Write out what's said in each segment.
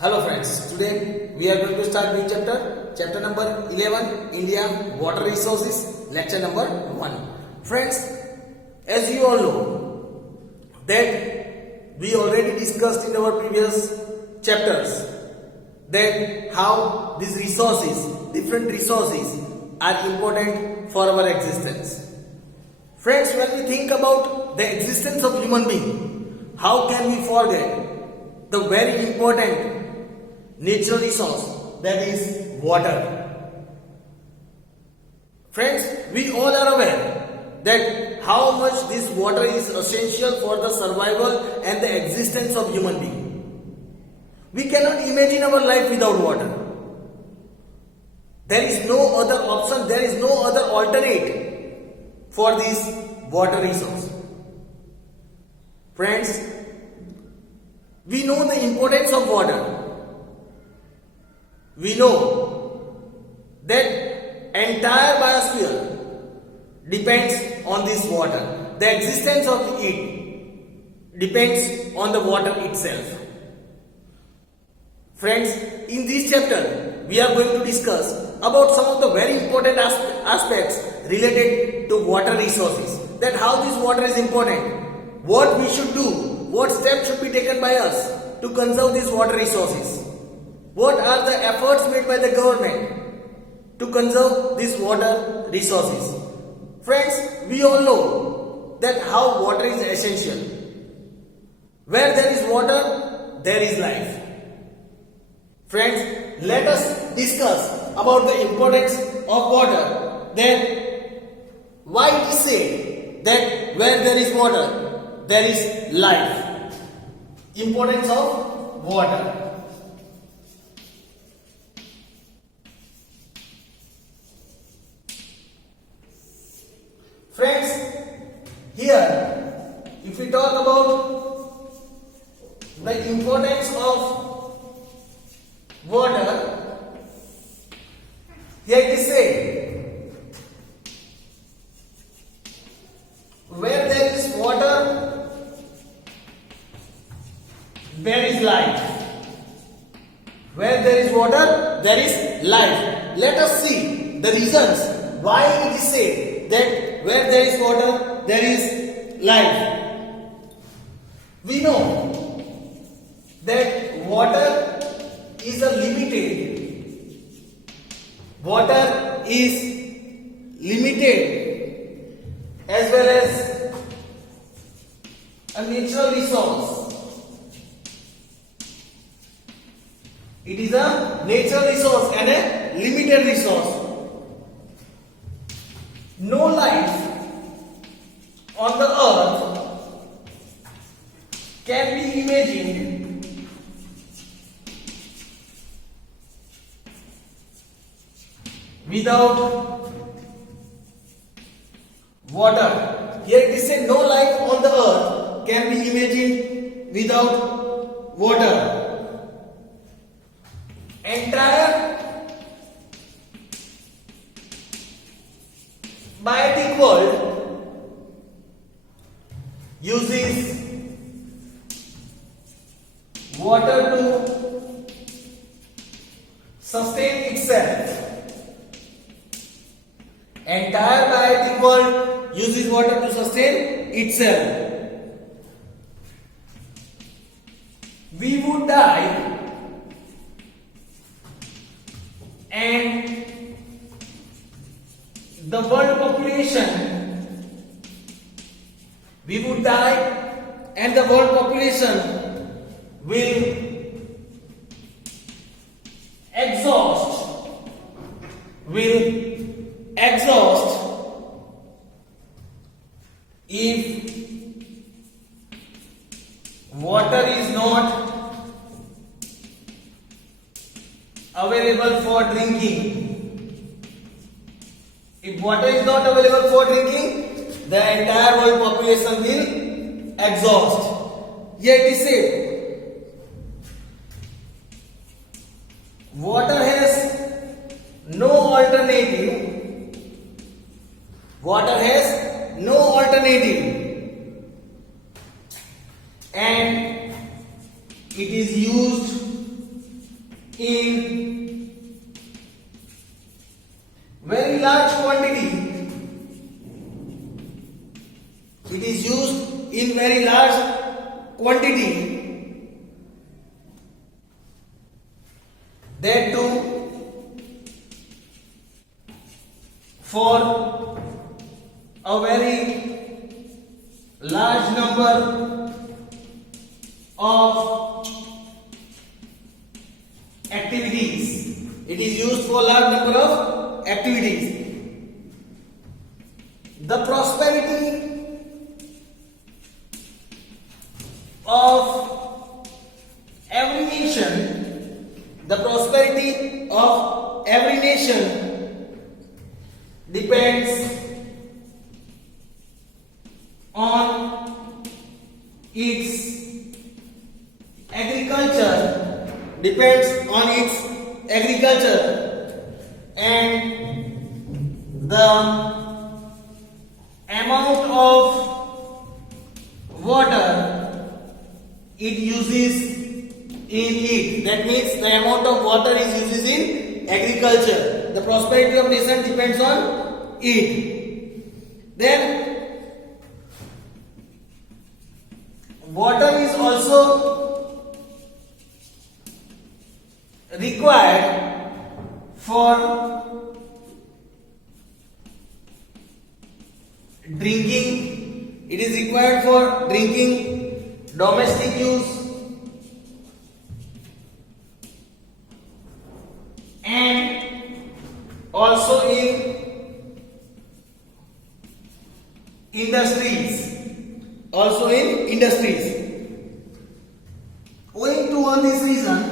Hello friends, today we are going to start new chapter number 11, India Water Resources, lecture number 1. Friends, as you all know that we already discussed in our previous chapters that how these resources, different resources are important for our existence. Friends, when we think about the existence of human being, how can we forget the very important natural resource, that is water? Friends, we all are aware that how much this water is essential for the survival and the existence of human being. We cannot imagine our life without water. There is no other option, there is no other alternate for this water resource. Friends, we know the importance of water. We know that entire biosphere depends on this water. The existence of it depends on the water itself. Friends, in this chapter, we are going to discuss about some of the very important aspects related to water resources. That how this water is important, what we should do, what steps should be taken by us to conserve these water resources. What are the efforts made by the government to conserve these water resources? Friends, we all know that how water is essential. Where there is water, there is life. Friends, let us discuss about the importance of water. Then, why it is said that where there is water, there is life. Importance of water. Friends, here, if we talk about the importance of water, here it is said, where there is water, there is life. Where there is water, there is life. Let us see the reasons why it is said that where there is water, there is life. We know that water is a limited. Water is limited as well as a natural resource. It is a natural resource and a limited resource. No life on the earth can be imagined without water. Here it is said no life on the earth can be imagined without water. Entire biotic world uses water to sustain itself. Entire biotic world uses water to sustain itself. We would die and the world population, we would die and the world population will exhaust if water is not available for drinking. If water is not available for drinking, the entire world population will exhaust. Yet it is said, water has no alternative. Water has no alternative. And it is used very large quantity. It is used in very large quantity. That too for a very large number of activities. It is used for large number of activities. The prosperity of every nation, the prosperity of every nation depends on its agriculture, and the amount of water it uses in it. That means the amount of water is uses in agriculture. The prosperity of nation depends on it. Then water is also required for drinking. It is required for drinking, domestic use, and also in industries. Owing to all this reason,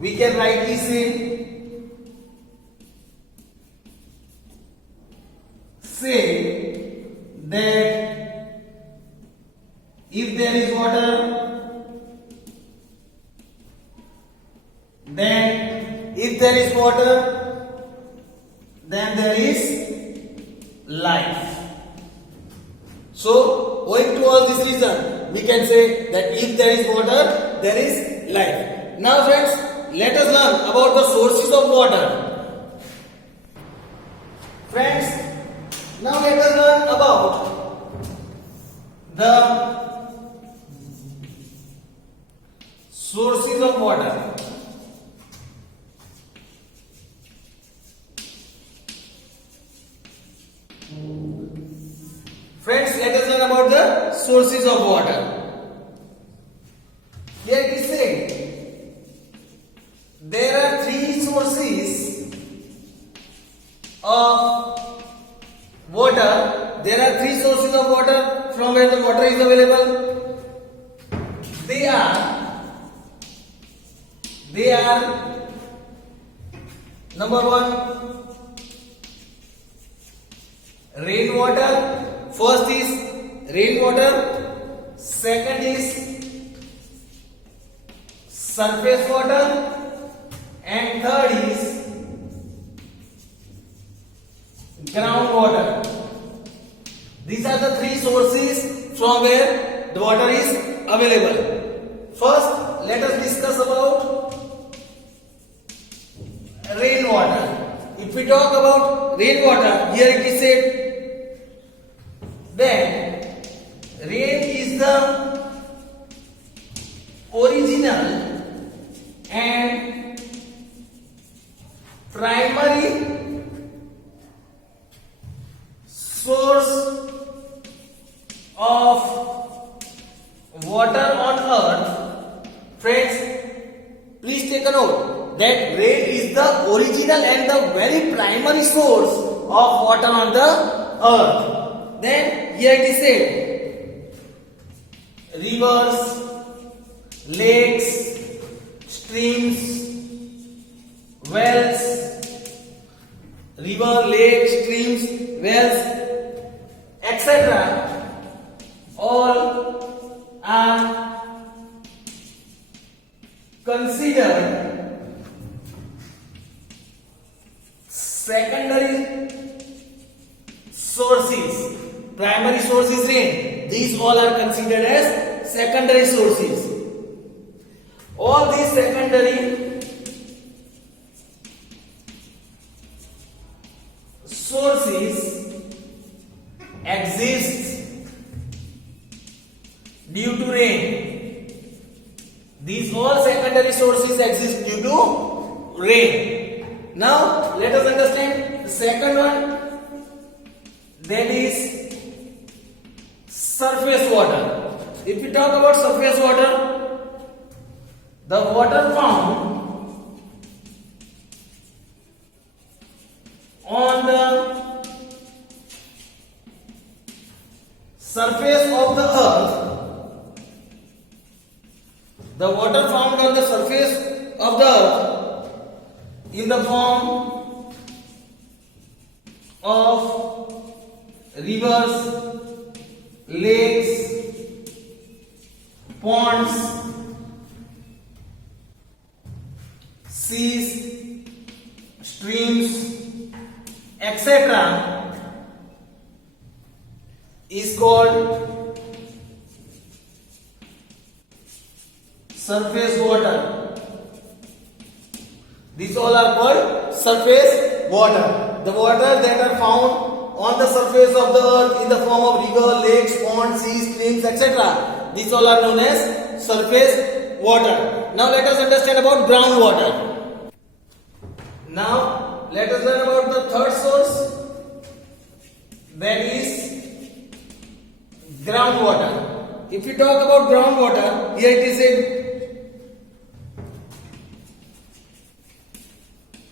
we can rightly say that if there is water, then there is life. So, owing to all this reason, we can say that if there is water, there is life. Now friends, let us learn about the sources of water. Friends, now let us learn about the sources of water. Friends, let us learn about the sources of water. Here it is said, there are three sources of water. There are three sources of water from where the water is available. They are number one, rainwater. First is rainwater, second is surface water, and third is groundwater. These are the three sources from where the water is available. First, let us discuss about rainwater. If we talk about rainwater, here it is said, then rain is the original and primary source of water on earth. Friends, please take a note that rain is the original and the very primary source of water on the earth. Then here it is said, rivers, lakes, streams, wells, etc. all are considered secondary sources. Primary source is rain. These all are considered as secondary sources. All these secondary sources exist due to rain. These all secondary sources exist due to rain. Now let us understand the second one, that is surface water. If we talk about surface water, the water found on the surface of the earth, the water found on the surface of the earth in the form of rivers, lakes, ponds, seas, streams, etc. is called surface water. These all are called surface water. The water that are found on the surface of the earth in the form of river, lakes, ponds, seas, streams, etc. These all are known as surface water. Now let us understand about groundwater. Now let us learn about the third source, that is groundwater. If we talk about groundwater, here it is said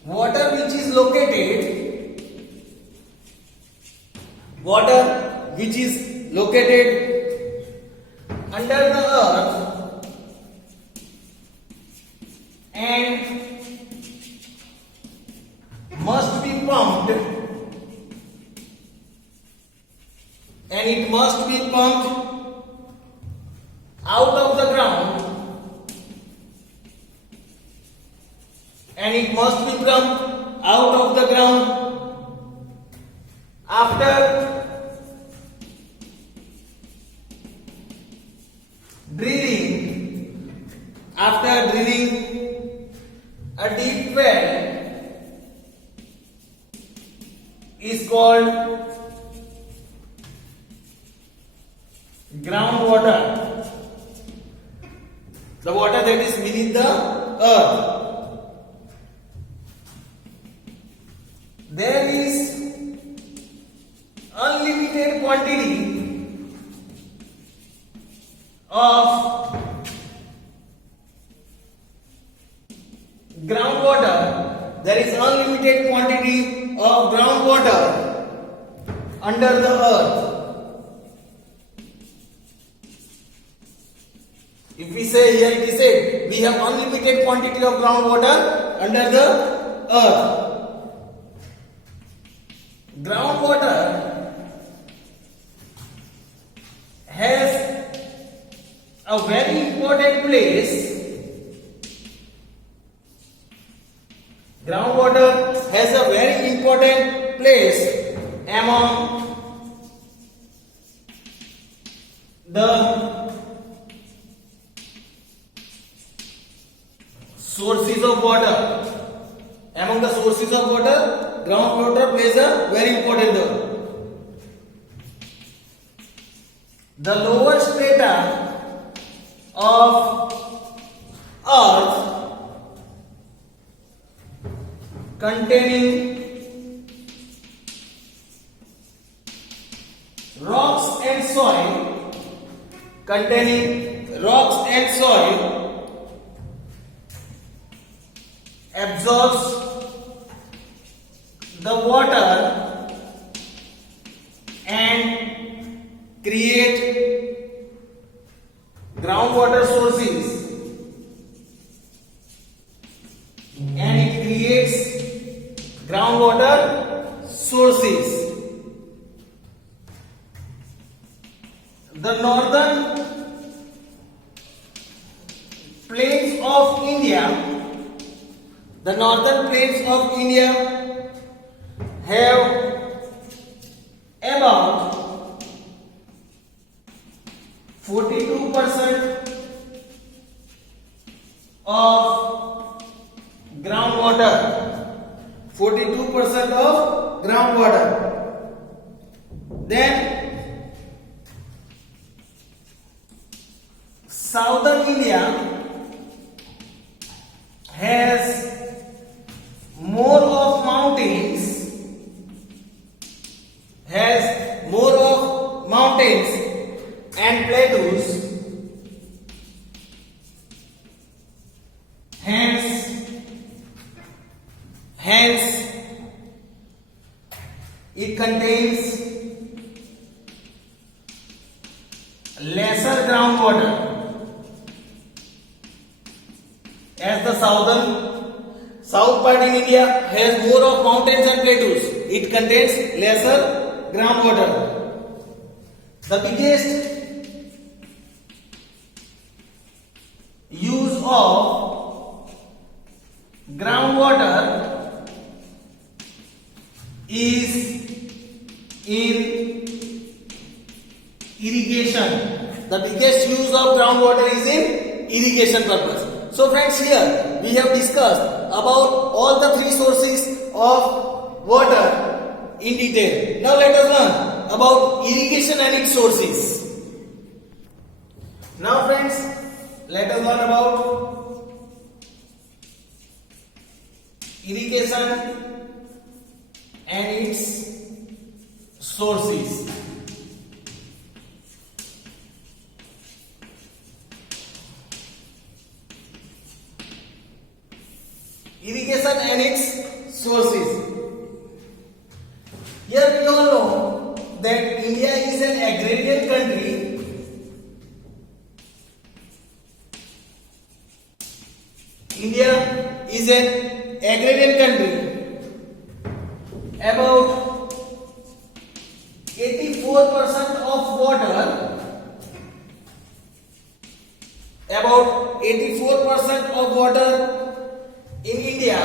water which is located under the earth and must be pumped, and it must be pumped out of the ground, and it must be pumped out of the ground after drilling a deep well is called groundwater. The water that is beneath the earth. There is unlimited quantity of groundwater. There is unlimited quantity of groundwater under the earth. If we say here it is said we have unlimited quantity of groundwater under the earth. Groundwater has a very important place. Groundwater has a very important place among the sources of water. Among the sources of water, groundwater plays a very important role. The lower strata of earth containing rocks and soil absorbs the water and create groundwater sources, and it creates groundwater sources. The northern plains of India have about 42% of groundwater. 42% of groundwater. Then southern India has more of mountains, and plateaus, hence it contains lesser groundwater. As the south part in India has more of mountains and plateaus, it contains lesser groundwater. The biggest use of groundwater is in irrigation. The biggest use of groundwater is in irrigation purpose. So friends, here we have discussed about all the three sources of water in detail. Now let us learn about irrigation and its sources. Now friends, let us learn about irrigation and its sources. Irrigation and its sources. Here we all know that India is an agrarian country. India is an agrarian country. About 84% of water, in India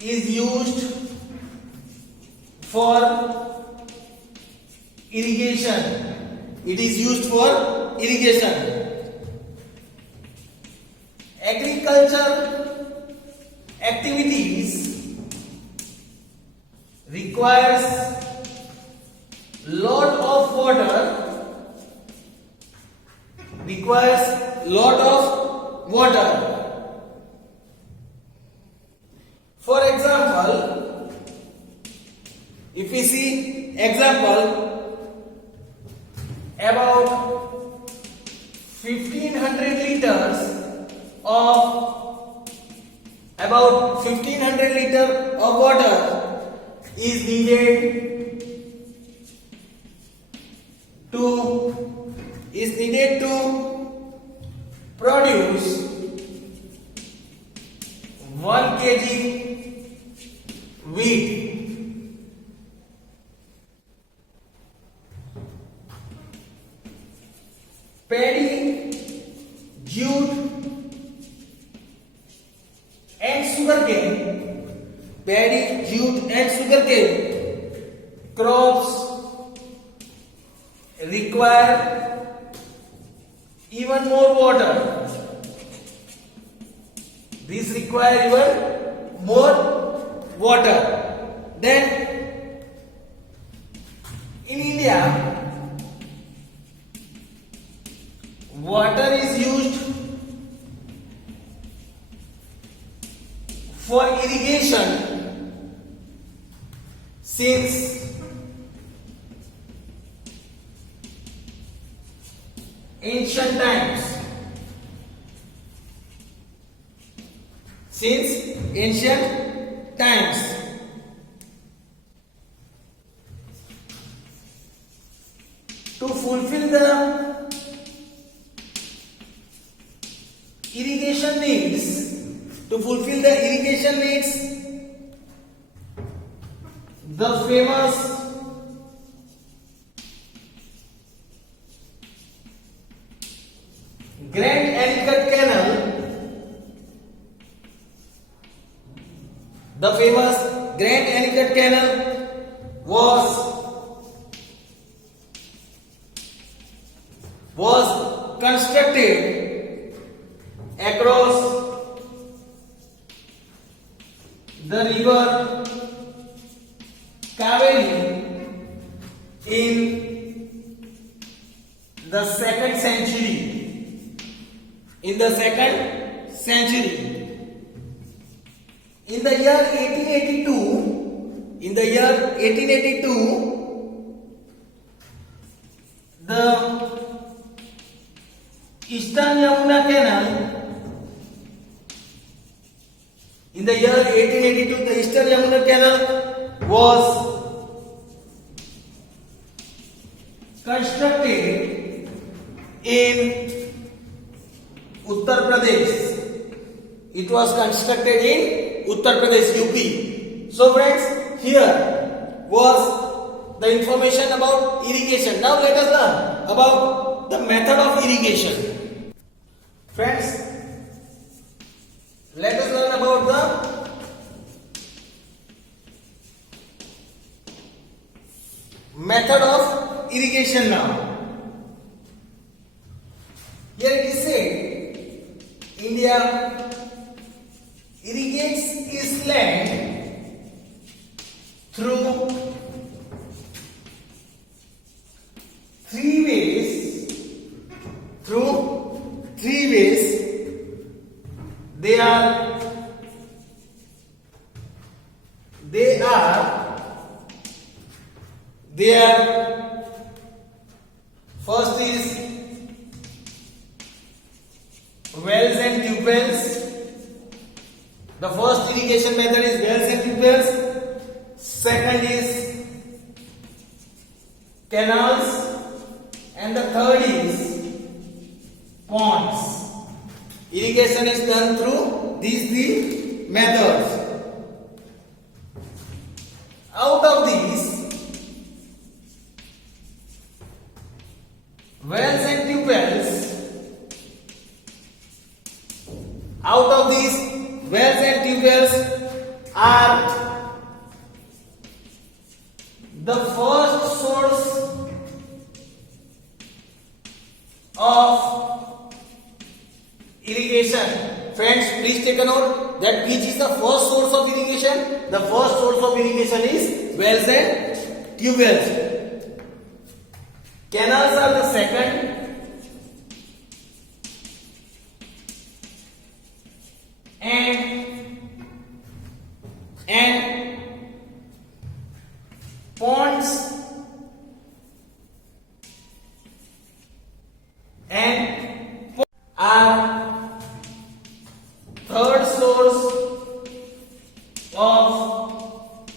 is used for irrigation. It is used for irrigation. Agriculture activities requires lot of water. For example, if we see about 1500 liters of water is needed to produce 1 kg wheat. Paddy, jute and sugarcane crops require even more water. These require even more water. Then in India, water is used for irrigation since ancient times. To fulfill the irrigation needs, the famous Grand Anicut Canal was was constructed across the river Kaveri in the second century. In the second century. In the year 1882, the Eastern Yamuna Canal. In the year 1882, the Eastern Yamuna Canal was constructed in Uttar Pradesh. It was constructed in Uttar Pradesh, UP. So friends, here was the information about irrigation. Now let us learn about the method of irrigation. Friends, let us learn about the method of irrigation now. Here it is said, India irrigates its land through three ways. They are first is wells and tube wells. The first irrigation method is wells and tube wells. Second is canals, and the third is ponds. Irrigation is done through these three methods. Out of these, wells and tube wells, are the first source of irrigation. Friends, please take a note that which is the first source of irrigation. The first source of irrigation is wells and tube wells. Canals are the second. And ponds are third source of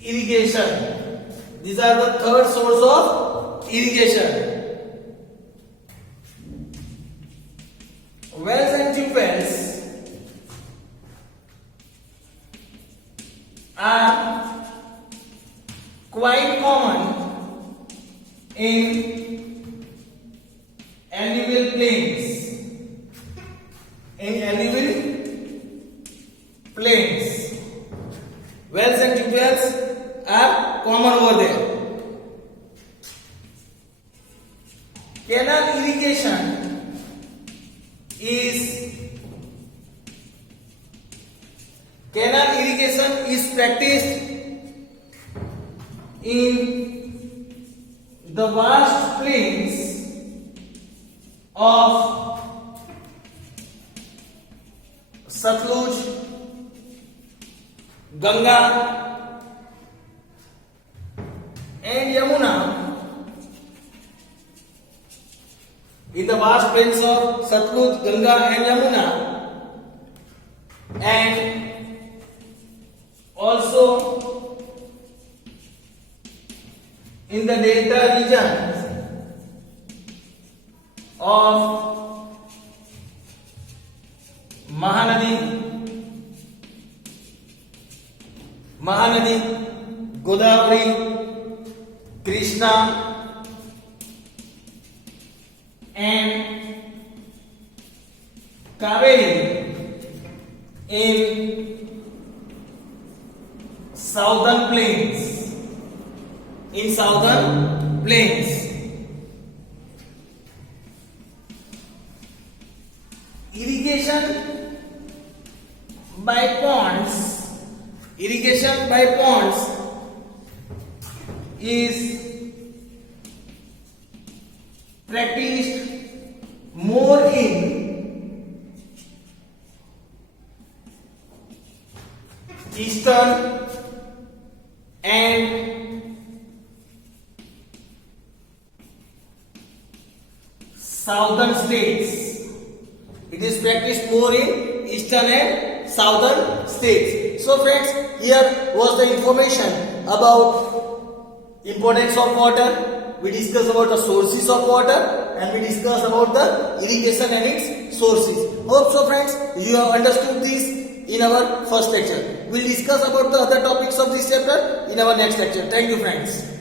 irrigation. These are the third source of irrigation. Wells and tube wells are quite common in alluvial plains. Wells and tube wells are common over there. Canal irrigation is practiced in the vast plains of Satluj, Ganga and Yamuna. In the vast plains of Satluj, Ganga and Yamuna, and also in the delta regions of Mahanadi, Godavari, Krishna and Kaveri in southern plains. irrigation by ponds is practiced more in eastern and southern states. It is practiced more in eastern and southern states. So friends, here was the information about importance of water. We discussed about the sources of water and we discussed about the irrigation and its sources. Hope so friends, you have understood this in our first lecture. We will discuss about the other topics of this chapter in our next lecture. Thank you friends.